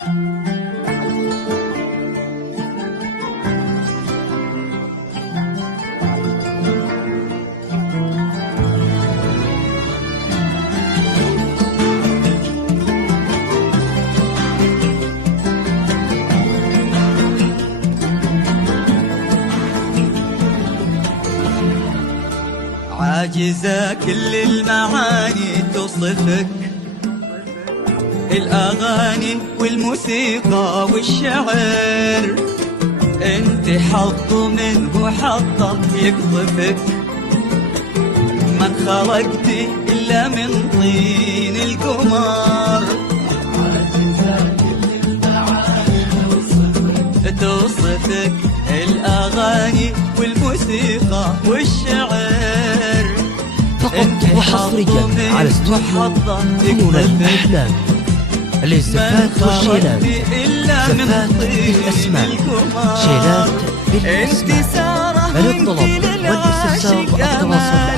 عاجزة كل المعاني توصفك، الأغاني والموسيقى والشعر، انت حظ منه حظك يقذفك، من خلقتي إلا من طين القمر. عاجزة كل المعاني توصفك، الأغاني والموسيقى والشعر، فقط وحصريا على استوديو فنون الأحلام للزفات والشيلات. زفات بالأسماء، شيلات بالأسماء. للطلب والاستفسار والتواصل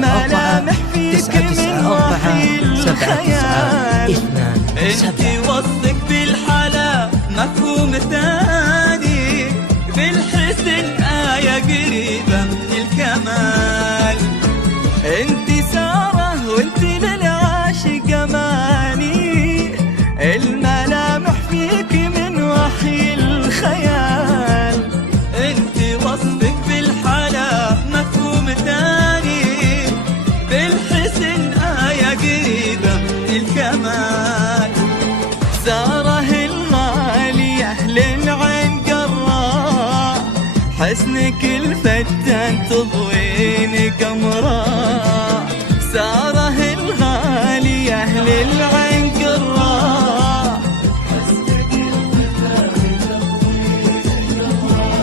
معنا 054 994 7927. انت وصفك بالحلا مفهوم ثاني، بالحسن آية قريبة من الكمال. انت سارة وانت للعاشق أماني، الملامح فيك من وحي الخيال. انت وصفك بالحلا مفهوم ثاني، بالحسن آية قريبة من الكمال. سارة الغالية للعين قراء، حسنك الفتان تضوين قمراء. سارة الغالية للعين قراء، حسنك الفتان تضوين قمراء.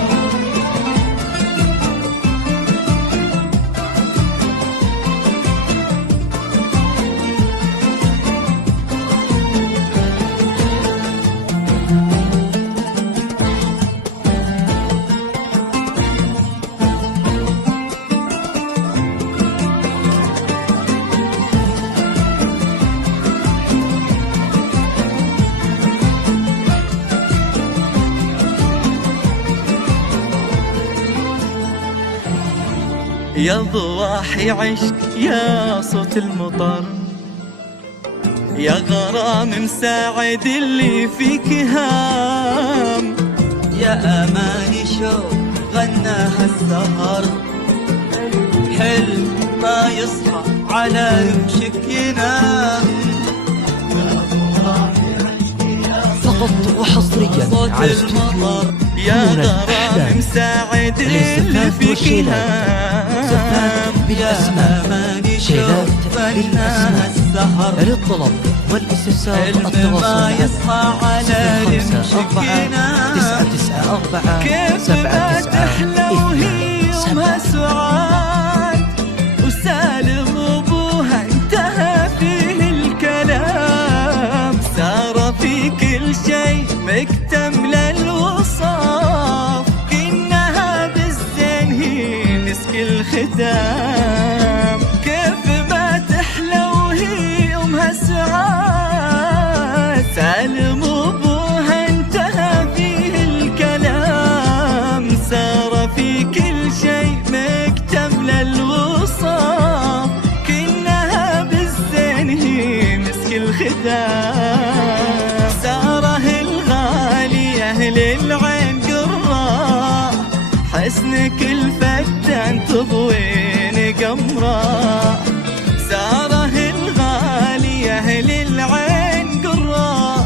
يا ضواحي عشق يا صوت المطر، يا غرام مساعد اللي فيك هام. يا أماني شوق غناها السهر، حلم ما يصحى على رمشك ينام. فقط وحصريا على استوديو يا غرام مساعد اللي فيك هام. زفات بالأسماء، شيلات بالأسماء. للطلب والاستفسار والتواصل معنا 054 994 كيف ما تحلى وهي يومها سعاد، وسالم أبوها انتهى فيه الكلام. سارة في كل شيء مكتمل الوصاف، كأنها بالزين هي مسك الختام. كيف ما تحلى وهي أمها سعاد، سالم أبوها انتهى فيه الكلام. سارة في كل شيء مكتمل الوصاف، كأنها بالزين هي مسك الختام. سارة الغالية للعين قراء، حسنك الفتان تضوين قمراء. سارة الغالية للعين قراء،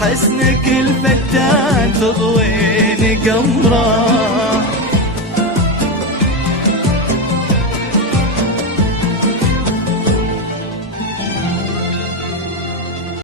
حسنك الفتان تضوين قمراء.